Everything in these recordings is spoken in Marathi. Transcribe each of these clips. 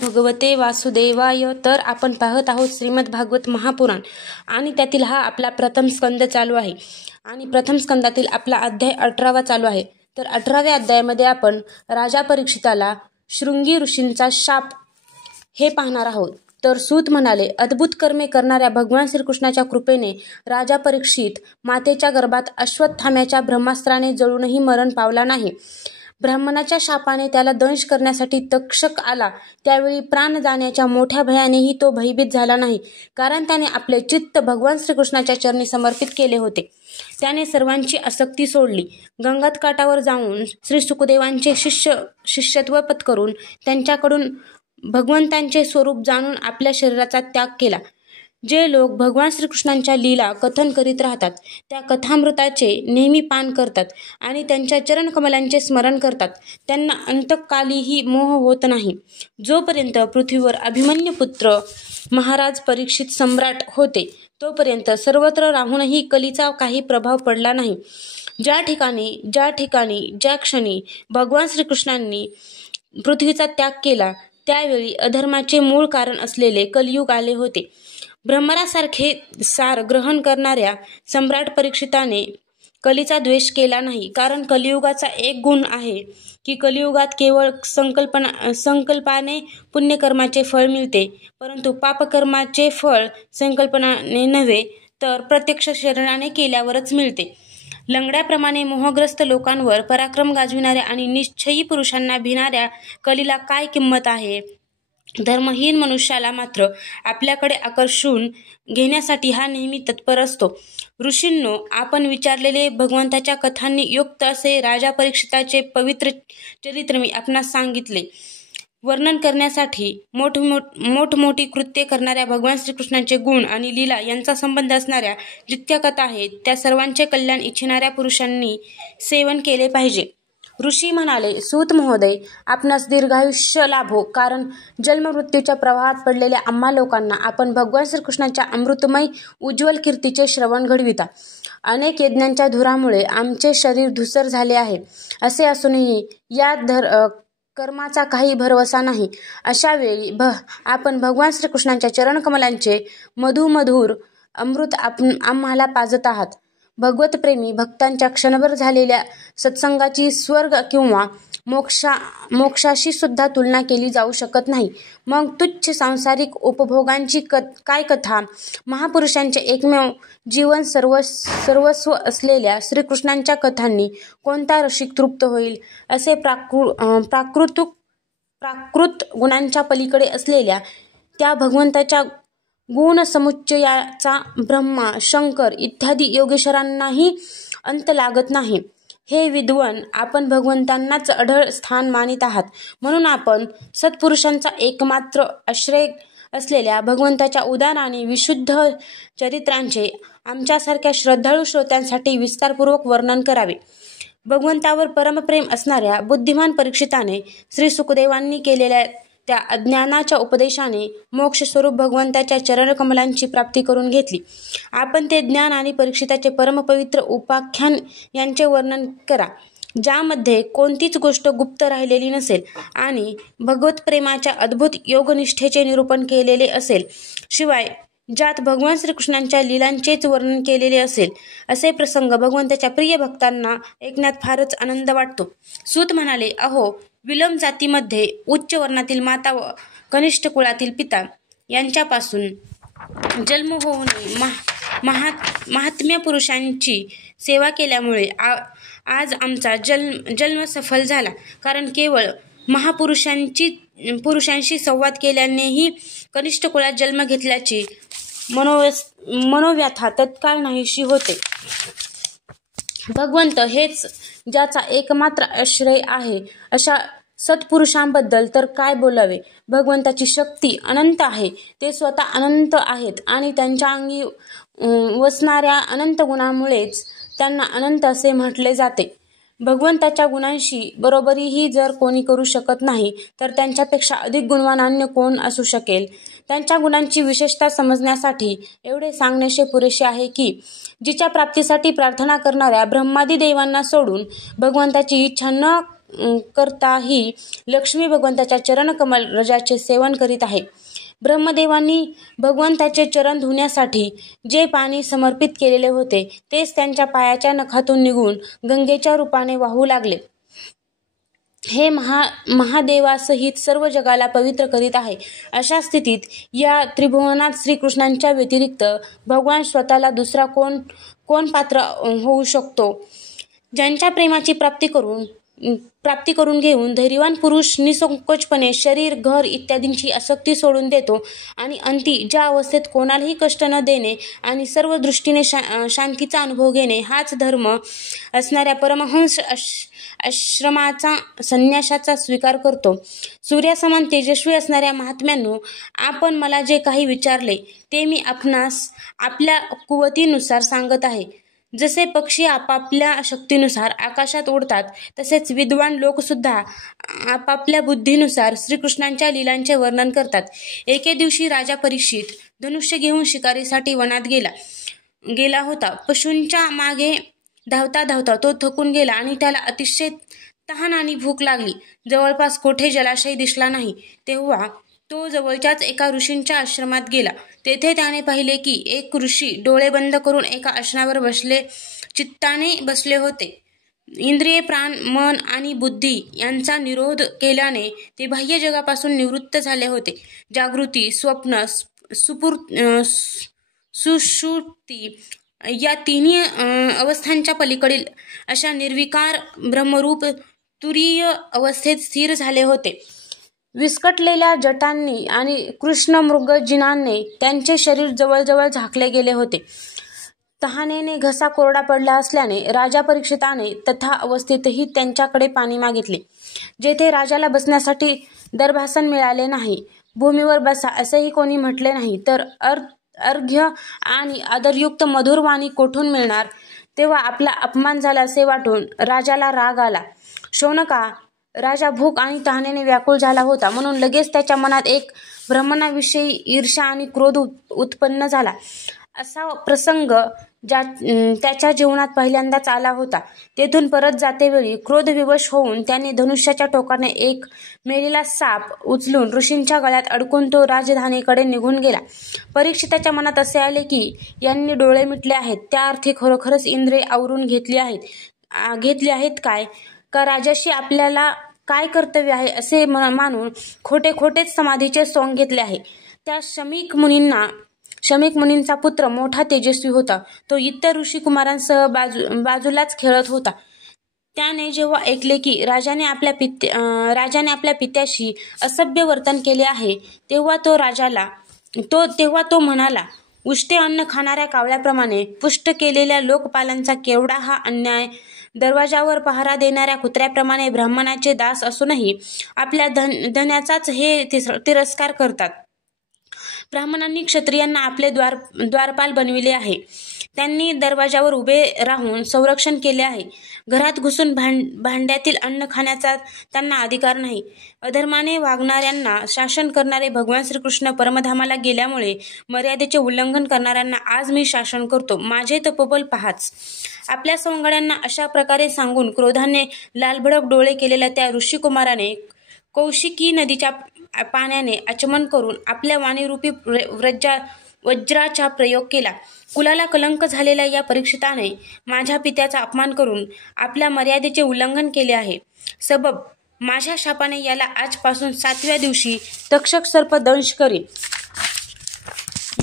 भगवते वासुदेवाय. तर आपण पाहत आहोत श्रीमद भागवत महापुराण आणि त्यातील हा आपला प्रथम स्कंद चालू आहे आणि प्रथम स्कंदातील आपला अध्याय 18वा चालू आहे. तर 18व्या अध्यायामध्ये आपण राजा परीक्षिताला शृंगी ऋषींचा शाप हे पाहणार आहोत. तर सूत म्हणाले, अद्भुत कर्मे करणाऱ्या भगवान श्रीकृष्णाच्या कृपेने राजा परीक्षित मातेच्या गर्भात अश्वत्थाम्याच्या ब्रह्मास्त्राने जळूनही मरण पावला नाही. ब्राह्मणाच्या शापाने त्याला दंश करण्यासाठी तक्षक आला त्यावेळी प्राण जाण्याच्या मोठ्या भयानेही तो भयभीत झाला नाही, कारण त्याने आपले चित्त भगवान श्रीकृष्णाच्या चरणी समर्पित केले होते. त्याने सर्वांची आसक्ती सोडली. गंगात काठावर जाऊन श्री सुखदेवांचे शिष्यत्व पत्करून त्यांच्याकडून भगवंतांचे स्वरूप जाणून आपल्या शरीराचा त्याग केला. जे लोक भगवान श्रीकृष्णांच्या लीला कथन करीत राहतात त्या कथामृताचे नेहमी पान करतात आणि त्यांच्या चरणकमलांचे स्मरण करतात त्यांना अंतकालीही मोह होत नाही. जोपर्यंत पृथ्वीवर अभिमन्यू पुत्र महाराज परीक्षित सम्राट होते तोपर्यंत सर्वत्र राहूनही कलीचा काही प्रभाव पडला नाही. ज्या ठिकाणी ज्या क्षणी भगवान श्रीकृष्णांनी पृथ्वीचा त्याग केला त्यावेळी अधर्माचे मूळ कारण असलेले कलियुग आले होते. ब्रह्मरासारखे सार ग्रहण करणाऱ्या सम्राट परीक्षिताने कलीचा द्वेष केला नाही, कारण कलियुगाचा एक गुण आहे की कलियुगात केवळ संकल्पाने पुण्यकर्माचे फळ मिळते, परंतु पापकर्माचे फळ संकल्पनाने नव्हे तर प्रत्यक्ष शरीराने केल्यावरच मिळते. लंगड्याप्रमाणे मोहग्रस्त लोकांवर पराक्रम गाजविणाऱ्या आणि निश्चयी पुरुषांना भिणाऱ्या कलीला काय किंमत आहे? धर्महीन मनुष्याला मात्र आपल्याकडे आकर्षून घेण्यासाठी हा नेहमी तत्पर असतो. ऋषींनो, आपण विचारलेले भगवंताच्या कथांनी युक्त असे राजा परीक्षिताचे पवित्र चरित्र मी आपणास सांगितले. वर्णन करण्यासाठी मोठमोठी कृत्ये करणाऱ्या भगवान श्रीकृष्णांचे गुण आणि लीला यांचा संबंध असणाऱ्या जितक्या कथा आहेत त्या सर्वांचे कल्याण इच्छिणाऱ्या पुरुषांनी सेवन केले पाहिजे. ऋषी म्हणाले, सूत महोदय, आपणास दीर्घायुष्य लाभो, कारण जन्ममृत्यूच्या प्रवाहात पडलेल्या आम्हा लोकांना आपण भगवान श्रीकृष्णाच्या अमृतमय उज्ज्वल कीर्तीचे श्रवण घडविता. अनेक यज्ञांच्या धुरामुळे आमचे शरीर धुसर झाले आहे. असे असूनही या कर्माचा काही भरवसा नाही. अशा वेळी आपण भगवान श्रीकृष्णांच्या चरणकमलांचे मधुमधुर अमृत आम्हाला पाजत आहात. भगवतप्रेमी भक्तांच्या क्षणभर झालेल्या सत्संगाची स्वर्ग किंवा मोक्षाशी सुद्धा तुलना केली जाऊ शकत नाही. मग तुच्छ सांसारिक उपभोगांची काय कथा? महापुरुषांचे एकमेव जीवन सर्वस्व असलेल्या श्रीकृष्णांच्या कथांनी कोणता रसिक तृप्त होईल? असे प्राकृत गुणांच्या पलीकडे असलेल्या त्या भगवंताच्या गुणसमुच्चयाचा ब्रह्मा, शंकर इत्यादी योगेश्वरांनाही अंत लागत नाही. हे विद्वन, आपण भगवंतांनाच अढळ स्थान मानित आहात, म्हणून आपण सत्पुरुषांचा एकमात्र आश्रय असलेल्या भगवंताच्या उदार आणि विशुद्ध चरित्रांचे आमच्यासारख्या श्रद्धाळू श्रोत्यांसाठी विस्तारपूर्वक वर्णन करावे. भगवंतावर परमप्रेम असणाऱ्या बुद्धिमान परीक्षिताने श्री सुखदेवांनी केलेल्या त्या अज्ञानाच्या उपदेशाने मोक्षस्वरूप भगवंताच्या चरणकमलांची प्राप्ती करून घेतली. आपण ते ज्ञान आणि परीक्षिताचे परमपवित्र उपाख्यान यांचे वर्णन करा, ज्यामध्ये कोणतीच गोष्ट गुप्त राहिलेली नसेल आणि भगवत प्रेमाच्या अद्भुत योगनिष्ठेचे निरूपण केलेले असेल. शिवाय ज्यात भगवान श्रीकृष्णांच्या लीलांचेच वर्णन केलेले असेल. असे प्रसंग भगवंताच्या प्रिय भक्तांना ऐकण्यात फारच आनंद वाटतो. सूत म्हणाले, अहो, विलम जातीमध्ये उच्च वर्णातील माता व कनिष्ठ कुळातील पिता यांच्यापासून जन्म होऊनही महात्म्य पुरुषांची सेवा केल्यामुळे आज आमचा जन्म सफल झाला, कारण केवळ महापुरुषांशी संवाद केल्यानेही कनिष्ठ कुळात जन्म घेतल्याची मनोव्यथा तत्काळ नाहीशी होते. भगवंत हेच ज्याचा एकमात्र आश्रय आहे अशा सत्पुरुषांबद्दल तर काय बोलावे. भगवंताची शक्ती अनंत आहे, ते स्वतः अनंत आहेत आणि त्यांच्या अंगी वसणाऱ्या अनंत गुणांमुळेच त्यांना अनंत असे म्हटले जाते. भगवंताच्या गुणांशी बरोबरीही जर कोणी करू शकत नाही तर त्यांच्यापेक्षा अधिक गुणवान अन्य कोण असू शकेल? त्यांच्या गुणांची विशेषता समजण्यासाठी एवढे सांगण्याचे पुरेसे आहे की जिच्या प्राप्तीसाठी प्रार्थना करणाऱ्या ब्रह्मादी देवांना सोडून भगवंताची इच्छा न करताही लक्ष्मी भगवंताच्या चरणकमल रजाचे सेवन करीत आहे. ब्रह्मदेवांनी भगवंताचे चरण धुण्यासाठी जे पाणी समर्पित केलेले होते तेच त्यांच्या पायाच्या नखातून निघून गंगेच्या रूपाने वाहू लागले. हे महादेवासहित सर्व जगाला पवित्र करीत आहे. अशा स्थितीत या त्रिभुवनात श्रीकृष्णांच्या व्यतिरिक्त भगवान स्वतःला दुसरा कोण पात्र होऊ शकतो? ज्यांच्या प्रेमाची प्राप्ती करून घेऊन धैर्यवान पुरुष निसंकोचपणे शरीर, घर इत्यादींची आसक्ती सोडून देतो आणि अंती ज्या अवस्थेत कोणालाही कष्ट न देणे आणि सर्व दृष्टीने शांतीचा अनुभव घेणे हाच धर्म असणाऱ्या परमहंस आश्रमाचा संन्यासाचा स्वीकार करतो. सूर्यासमान तेजस्वी असणाऱ्या महात्म्यांनो, आपण मला जे काही विचारले ते मी आपणास आपल्या कुवतीनुसार सांगत आहे. जसे पक्षी आपापल्या शक्तीनुसार आकाशात उडतात तसेच विद्वान लोकसुद्धा आपापल्या बुद्धीनुसार श्रीकृष्णांच्या लीलांचे वर्णन करतात. एके दिवशी राजा परीक्षित धनुष्य घेऊन शिकारीसाठी वनात गेला होता. पशूंच्या मागे धावता धावता तो थकून गेला आणि त्याला अतिशय तहान आणि भूक लागली. जवळपास कोठे जलाशय दिसला नाही. तेव्हा तो जवळच्याच एका ऋषींच्या आश्रमात गेला. तेथे त्याने पाहिले की एक ऋषी डोळे बंद करून एका आसनावर चित्ताने बसले होते. इंद्रिये, प्राण, मन आणि बुद्धी यांचा निरोध केल्याने ते बाह्य जगापासून निवृत्त झाले होते. जागृती, स्वप्न, सुषुप्ती या तिन्ही अवस्थांच्या पलीकडील अशा निर्विकार ब्रह्मरूप तुरीय अवस्थेत स्थिर झाले होते. विस्कटलेल्या जटांनी आणि कृष्णमृगजिनांनी त्यांचे शरीर जवळजवळ झाकले गेले होते. तहानेने घसा कोरडा पडला असल्याने राजा परीक्षिताने तथा अवस्थेतही त्यांच्याकडे पाणी मागितले. जेथे राजाला बसण्यासाठी दर्भासन मिळाले नाही, भूमीवर बसा असेही कोणी म्हटले नाही, तर अर्घ्य आणि आदरयुक्त मधुर वाणी कोठून मिळणार? तेव्हा आपला अपमान झाला असे वाटून राजाला राग आला. शौनका, राजा भूक आणि तहानेने व्याकुळ झाला होता, म्हणून लगेच त्याच्या मनात एक ब्राह्मणाविषयी ईर्ष्या आणि क्रोध उत्पन्न झाला. असा प्रसंग त्याच्या जीवनात पहिल्यांदाच आला होता. तेथून परत जातेवेळी क्रोधविवश होऊन त्याने धनुष्याच्या टोकाने एक मेलेला साप उचलून ऋषींच्या गळ्यात अडकून तो राजधानीकडे निघून गेला. परीक्षिताच्या मनात असे आले की यांनी डोळे मिटले आहेत, त्या अर्थी खरोखरच इंद्रिये आवरून घेतली आहेत काय? का राजाशी आपल्याला काय कर्तव्य आहे असे मानून खोटेच समाधीचे सोंग घेतले आहे. त्या शमीक मुनींचा पुत्र मोठा तेजस्वी होता. तो इतर ऋषिकुमारांसह बाजूलाच खेळत होता. त्याने जेव्हा ऐकले की राजाने आपल्या पित्याशी असभ्य वर्तन केले आहे, तेव्हा तो म्हणाला, उष्टे अन्न खाणाऱ्या कावळ्याप्रमाणे पुष्ट केलेल्या लोकपालांचा केवढा हा अन्याय! दरवाजावर पहारा देणाऱ्या कुत्र्याप्रमाणे ब्राह्मणाचे दास असूनही आपल्या धन्याचाच हे तिरस्कार करतात. ब्राह्मणांनी क्षत्रियांना आपले द्वारपाल बनविले आहे. त्यांनी दरवाजावर उभे राहून संरक्षण केले आहे. घरात घुसून भांड्यातील अन्न खाण्याचा त्यांना अधिकार नाही. अधर्माने वागणाऱ्यांना शासन करणारे भगवान श्रीकृष्ण परमधामाला गेल्यामुळे मर्यादेचे उल्लंघन करणाऱ्यांना आज मी शासन करतो. माझे तपोबल पहाच. आपल्या सवंगड्यांना अशा प्रकारे सांगून क्रोधाने लालभडक डोळे केलेल्या त्या ऋषिकुमाराने कौशिकी नदीच्या पाण्याने आचमन करून आपल्या वाणीरूपी वज्राचा प्रयोग केला. कुलाला कलंक झालेल्या या परीक्षिताने माझ्या पित्याचा अपमान करून आपल्या मर्यादेचे उल्लंघन केले आहे. सबब माझ्या शापाने याला आजपासून 7व्या दिवशी तक्षक सर्प दंश करील.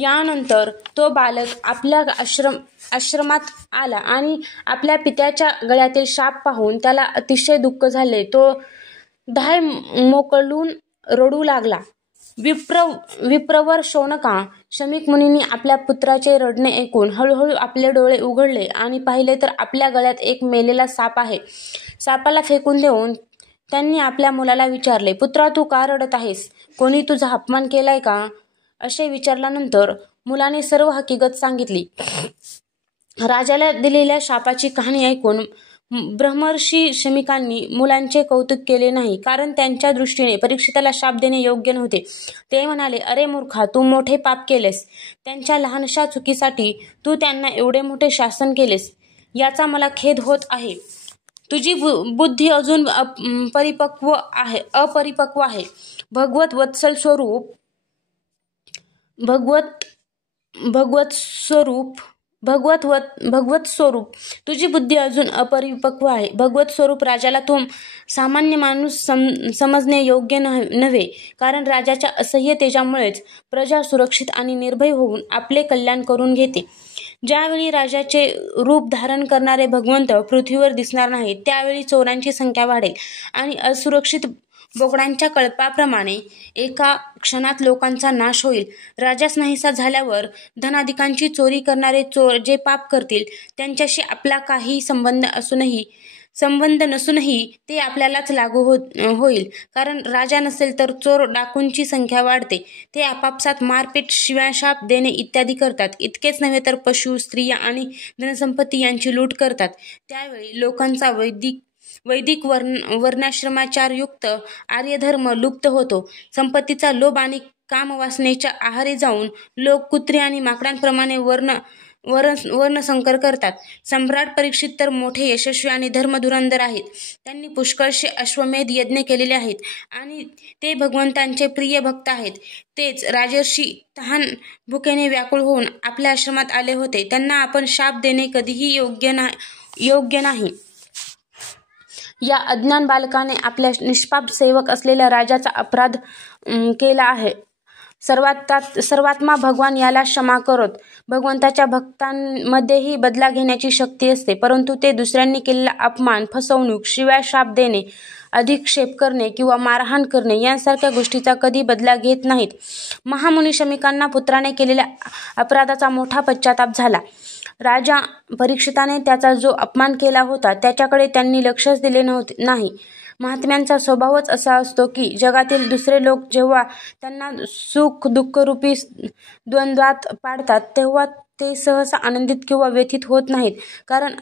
यानंतर तो बालक आपल्या आश्रमात आला आणि आपल्या पित्याच्या गळ्यातील शाप पाहून त्याला अतिशय दुःख झाले. तो धाय मोकळून रडू लागला. विप्रवर शौनका, शमीक मुनींनी आपल्या पुत्राचे रडणे ऐकून हळूहळू आपले डोळे उघडले आणि पाहिले तर आपल्या गळ्यात एक मेलेला साप आहे. सापाला फेकून देऊन त्यांनी आपल्या मुलाला विचारले, पुत्रा, तू का रडत आहेस? कोणी तुझा अपमान केलाय का? असे विचारल्यानंतर मुलाने सर्व हकीकत सांगितली. राजाला दिलेल्या शापाची कहाणी ऐकून ब्रह्मर्षी शमीकांनी मुलांचे कौतुक केले नाही, कारण त्यांच्या दृष्टीने परीक्षिताला शाप देणे योग्य नव्हते. ते म्हणाले, अरे मूर्खा, तू मोठे पाप केलेस. त्यांच्या लहानशा चुकीसाठी तू त्यांना एवढे मोठे शासन केलेस. याचा मला खेद होत आहे. तुझी बुद्धी अजून अपरिपक्व आहे. भगवत वत्सल स्वरूप भगवत स्वरूप तुझी बुद्धी अजून अपरिपक्व आहे. भगवत स्वरूप राजाला तो सामान्य माणूस समजणे योग्य नव्हे, कारण राजाच्या असह्य तेजामुळेच प्रजा सुरक्षित आणि निर्भय होऊन आपले कल्याण करून घेते. ज्यावेळी राजाचे रूप धारण करणारे भगवंत पृथ्वीवर दिसणार नाहीत, त्यावेळी चोरांची संख्या वाढेल आणि असुरक्षित बोकडांच्या कळपाप्रमाणे एका क्षणात लोकांचा नाश होईल. राजाच नाहीसा झाल्यावर धनाधिकांची चोरी करणारे चोर जे पाप करतील त्यांच्याशी आपला काही संबंध नसूनही ते आपल्यालाच लागू होईल, कारण राजा नसेल तर चोर डाकूंची संख्या वाढते. ते आपापसात मारपीट, शिव्याशाप देणे इत्यादी करतात. इतकेच नव्हे तर पशु, स्त्रिया आणि धनसंपत्ती यांची लूट करतात. त्यावेळी लोकांचा वैदिक वर्णाश्रमाचारयुक्त आर्यधर्म लुप्त होतो. संपत्तीचा लोभ आणि कामवासनेच्या आहारी जाऊन लोक कुत्री आणि माकडांप्रमाणे वर्णसंकर करतात. सम्राट परीक्षित तर मोठे यशस्वी आणि धर्मधुरंधर आहेत. त्यांनी पुष्कळसे अश्वमेध यज्ञ केलेले आहेत आणि ते भगवंतांचे प्रिय भक्त आहेत. तेच राजर्षी तहान भुकेने व्याकुळ होऊन आपल्या आश्रमात आले होते. त्यांना आपण शाप देणे कधीही योग्य नाही. या अज्ञान बालकाने आपल्या निष्पाप सेवक असलेल्या राजाचा अपराध केला आहे. सर्वात्मा भगवान याला क्षमा करत. भगवंताच्या भक्तांमध्येही बदला घेण्याची शक्ती असते, परंतु ते दुसऱ्यांनी केलेला अपमान, फसवणूक, शिव्याशाप देणे, अधिक्षेप करणे किंवा मारहाण करणे यांसारख्या गोष्टीचा कधी बदला घेत नाहीत. महामुनी शमीकांना पुत्राने केलेल्या अपराधाचा मोठा पश्चाताप झाला. राजा परीक्षिताने त्याचा जो अपमान केला होता त्याच्याकडे त्यांनी लक्षच दिले नाही. महात्म्यांचा स्वभावच असा असतो की जगातील दुसरे लोक जेव्हा त्यांना सुख दुःखरूपी द्वंद्वात पाडतात तेव्हा ते सहसा आनंदित किंवा व्यथित होत नाहीत, कारण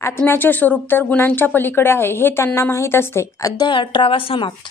आत्म्याचे स्वरूप तर गुणांच्या पलीकडे आहे हे त्यांना माहीत असते. अध्याय 18 समाप्त.